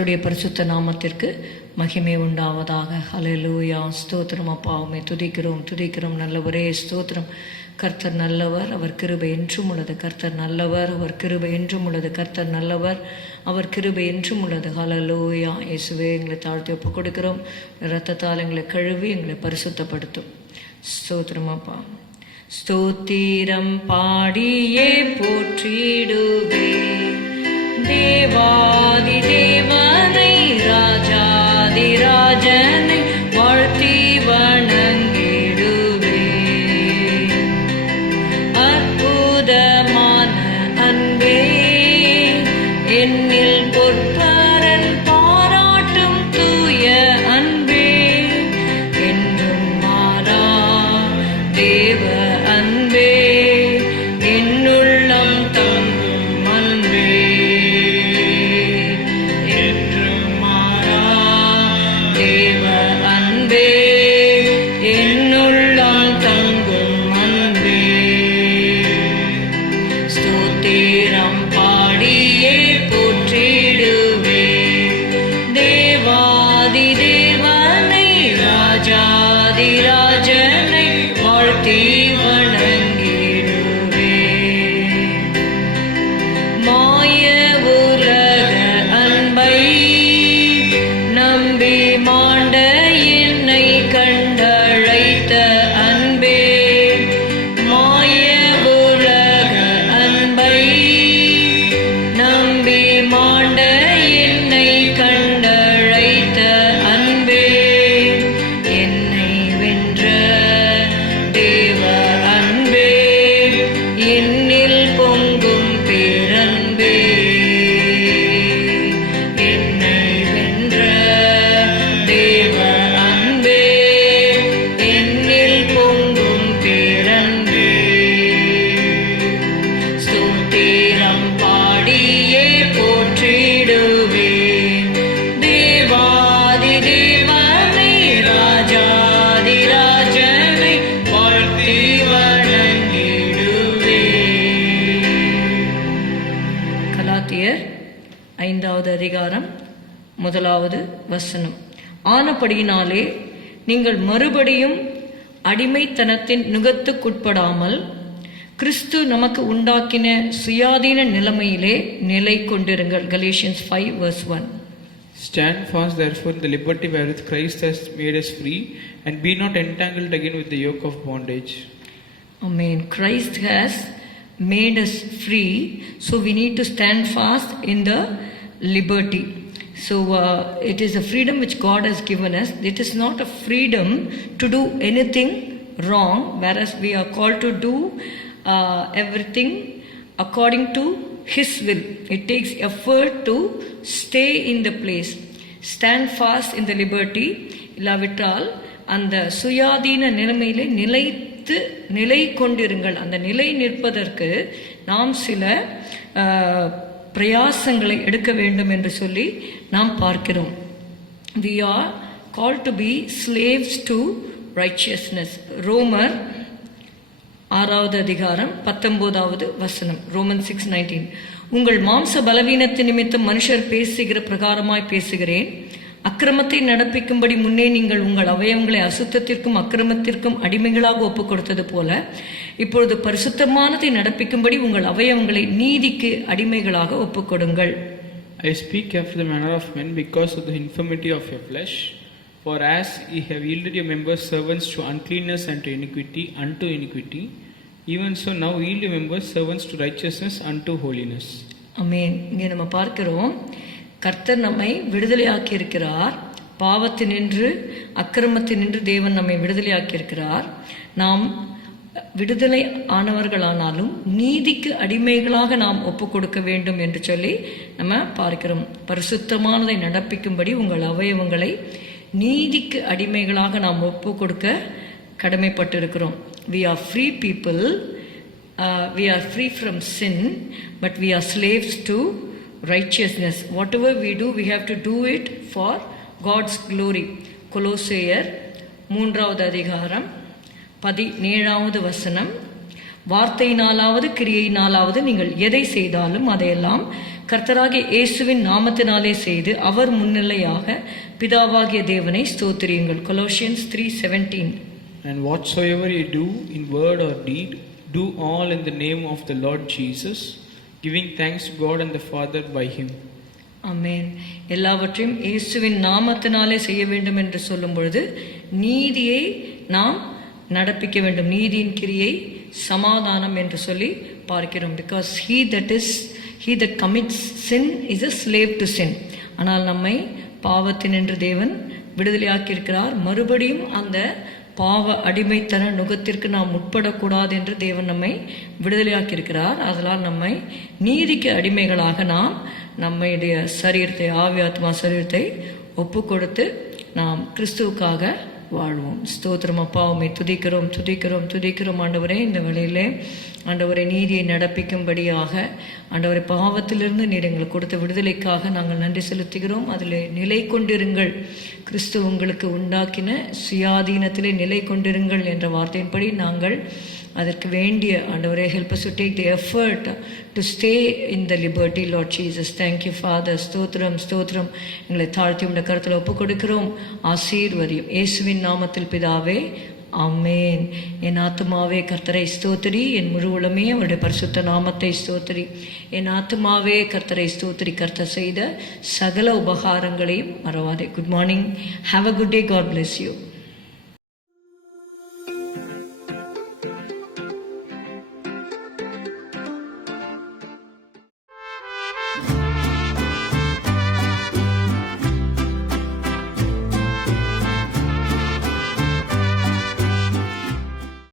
கர்த்தருடைய பரிசுத்த நாமத்திற்கு மகிமை உண்டாவதாக. ஹல்லேலூயா. ஸ்தோத்திரம் அப்பா, உம்மை துதிக்கிறோம் நல்லவரே. ஸ்தோத்திரம். கர்த்தர் நல்லவர், அவர் கிருபை என்றும் உள்ளது. கர்த்தர் நல்லவர், அவர் கிருபை என்றும் உள்ளது. கர்த்தர் நல்லவர், அவர் கிருபை என்றும் உள்ளது. ஹல்லேலூயா. இயேசுவே, எங்களை தாழ்த்தி ஒப்புக் கொடுக்கிறோம். இரத்தத்தால் எங்களை கழுவி எங்களை பரிசுத்தப்படுத்தும். ஸ்தோத்திரம் அப்பா. ஸ்தோத்திரம் பாடியே போற்றிடுவே தேவாதி தேவனை, ராஜாதி ராஜனை வாழ்த்தி வணங்கிடுவே. அற்புதமான அன்பே என்னில் பொற்பரன் பாராட்டும் தூய அன்பே, என்றும் மாறா தேவ அன்பே, என்னுள்ளம் தங்கும் அன்பே, என்றும் மாறா தேவ அன்பே, என்னுள்ளம் தங்கும் அன்பே. ஸ்தோத்திரம் பாடியே போற்றிடுவே தேவாதி தேவனை, ராஜாதி ராஜனை வாழ்த்தி வணங்கிடுவே. மாய உலக அன்பை நம்பி மாண்ட என்னை கண்டழைத்த அன்பே, மாய உலக அன்பை நம்பி மாண்ட என்னை கண்டழைத்த அன்பே, என்னை வென்ற தேவ அன்பே, என்னில் பொங்கும் பேரன்பே, என்னை வென்ற தேவ அன்பே, என்னில் பொங்கும் பேரன்பே. ஸ்தோத்திரம் பாடியே போற்றிடுவே தேவாதி தேவனை, ராஜாதி ராஜனை வாழ்த்தி வணங்கிடுவே. கலாத்தியர் 5வது அதிகாரம் 1வது வசனம். ஆனபடியினாலே நீங்கள் மறுபடியும் அடிமைத்தனத்தின் நுகத்துக்குட்படாமல் கிறிஸ்து நமக்கு உண்டாக்கின சுயாதீன நிலைமையிலே நிலை கொண்டிருங்கள். Galatians 5:1. Stand fast therefore in the liberty wherewith Christ has made us free, and be not entangled again with the yoke of bondage. Amen. Christ has made us free, so we need to stand fast in the liberty. So it is a freedom which God has given us. It is not a freedom to do anything wrong, whereas we are called to do everything according to His will. It takes effort to stay in the place. Stand fast in the liberty. இல்லாவிட்டால் அந்த சுயாதீன நிலைமையிலே நிலை கொண்டிருங்கள். அந்த நிலை நிற்பதற்கு நாம் சில பிரயாசங்களை எடுக்க வேண்டும் என்று சொல்லி நாம் பார்க்கிறோம். We are called to be slaves to righteousness. ரோமர் 6வது அதிகாரம் 19வது வசனம். Romans 6:19. உங்கள் மாம்ச பலவீனத்தின் நிமித்தம் மனுஷர் பேசுகிற பிரகாரமாய் பேசுகிறேன். அக்கிரமத்தை நடப்பிக்கும்படி முன்னே நீங்கள் உங்கள் அவயவங்களை அசுத்தத்திற்கும் அக்கிரமத்திற்கும் அடிமைகளாக ஒப்புக் கொடுத்தது போல இப்பொழுது பரிசுத்தமானதை நடப்பிக்கும்படி உங்கள் அவயவங்களை நீதிக்கு அடிமைகளாக ஒப்புக் கொடுங்கள். I speak after the manner of men because of the infirmity of your flesh. For as ye have yielded your members servants to uncleanness and to iniquity, even so now yield your members servants to righteousness unto holiness. ஆமென். இங்கே நம்ம பார்க்கிறோம், கர்த்தர் நம்மை விடுதலையாக்கி இருக்கிறார். பாவத்தினின்று அக்கிரமத்தினின்று தேவன் நம்மை விடுதலையாக்கி இருக்கிறார். நாம் விடுதலை ஆனவர்களானாலும் நீதிக்கு அடிமைகளாக நாம் ஒப்புக் கொடுக்க வேண்டும் என்று சொல்லி நம்ம பார்க்கிறோம். பரிசுத்தமானதை நடப்பிக்கும்படி உங்கள் அவயவங்களை நீதிக்கு அடிமைகளாக நாம் ஒப்பு கொடுக்க கடமைப்பட்டிருக்கிறோம். We are free people. We are free from sin, but we are slaves to righteousness. Whatever we do, we have to do it for God's glory. கொலோசேயர் 3வது அதிகாரம் 17வது வசனம். வார்த்தையினாலாவது கிரியையினாலாவது நீங்கள் எதை செய்தாலும் அதையெல்லாம் கர்த்தராகிய இயேசுவின் நாமத்தினாலே செய்து அவர் முன்னிலையாக பிதாவாகிய தேவனை ஸ்தோத்திரியுங்கள். Colossians 3:17. And whatsoever you do in word or deed, do all in the name of the Lord Jesus, giving thanks to God and the Father by him. ஆமென். எல்லாவற்றையும் இயேசுவின் நாமத்தினாலே செய்ய வேண்டும் என்று சொல்லும் பொழுது நீதியை நாம் நடப்பிக்க வேண்டும். நீதியின் கிரியை சமாதானம் என்று சொல்லி பார்க்கிறோம். Because he that commits sin is a slave to sin. ஆனால் நம்மை பாவத்தினின்று தேவன் விடுதலையாக்கி இருக்கிறார். மறுபடியும் அந்த பாவ அடிமைத்தன நுகத்திற்கு நாம் உட்படக்கூடாது என்று தேவன் நம்மை விடுதலையாக்கி இருக்கிறார். அதனால் நம்மை நீதிக்கு அடிமைகளாக நாம் நம்முடைய சரீரத்தை, ஆவி ஆத்மா சரீரத்தை ஒப்பு கொடுத்து நாம் கிறிஸ்துவுக்காக வாழ்வோம். ஸ்தோத்திரம் அப்பா, உம்மை துதிக்கிறோம் ஆண்டவரே. இந்த வேளையிலே ஆண்டவரை நீதியை நடப்பிக்கும்படியாக ஆண்டவரை பாவத்திலிருந்து நீர் எங்களுக்கு கொடுத்த விடுதலைக்காக நாங்கள் நன்றி செலுத்துகிறோம். அதில் நிலை கொண்டிருங்கள், கிறிஸ்து உங்களுக்கு உண்டாக்கின சுயாதீனத்திலே நிலை கொண்டிருங்கள் என்ற வார்த்தையின்படி நாங்கள் அதற்கு வேண்டிய ஆண்டவரே help us to take the effort to stay in the liberty, Lord Jesus. Thank you Father. ஸ்தோத்திரம் எங்களை தாழ்த்தி உடைய கருத்தில் ஒப்பு கொடுக்கிறோம். ஆசீர்வதியும் இயேசுவின் நாமத்தில் பிதாவே, ஆமென். என் ஆத்துமாவே கர்த்தரை ஸ்தோத்திரி, என் முழு உளமே அவருடைய பரிசுத்த நாமத்தை ஸ்தோத்திரி. என் ஆத்துமாவே கர்த்தரை ஸ்தோத்திரி, கர்த்தர் செய்த சகல உபகாரங்களையும் மறவாதே. Good morning. Have a good day. God bless you.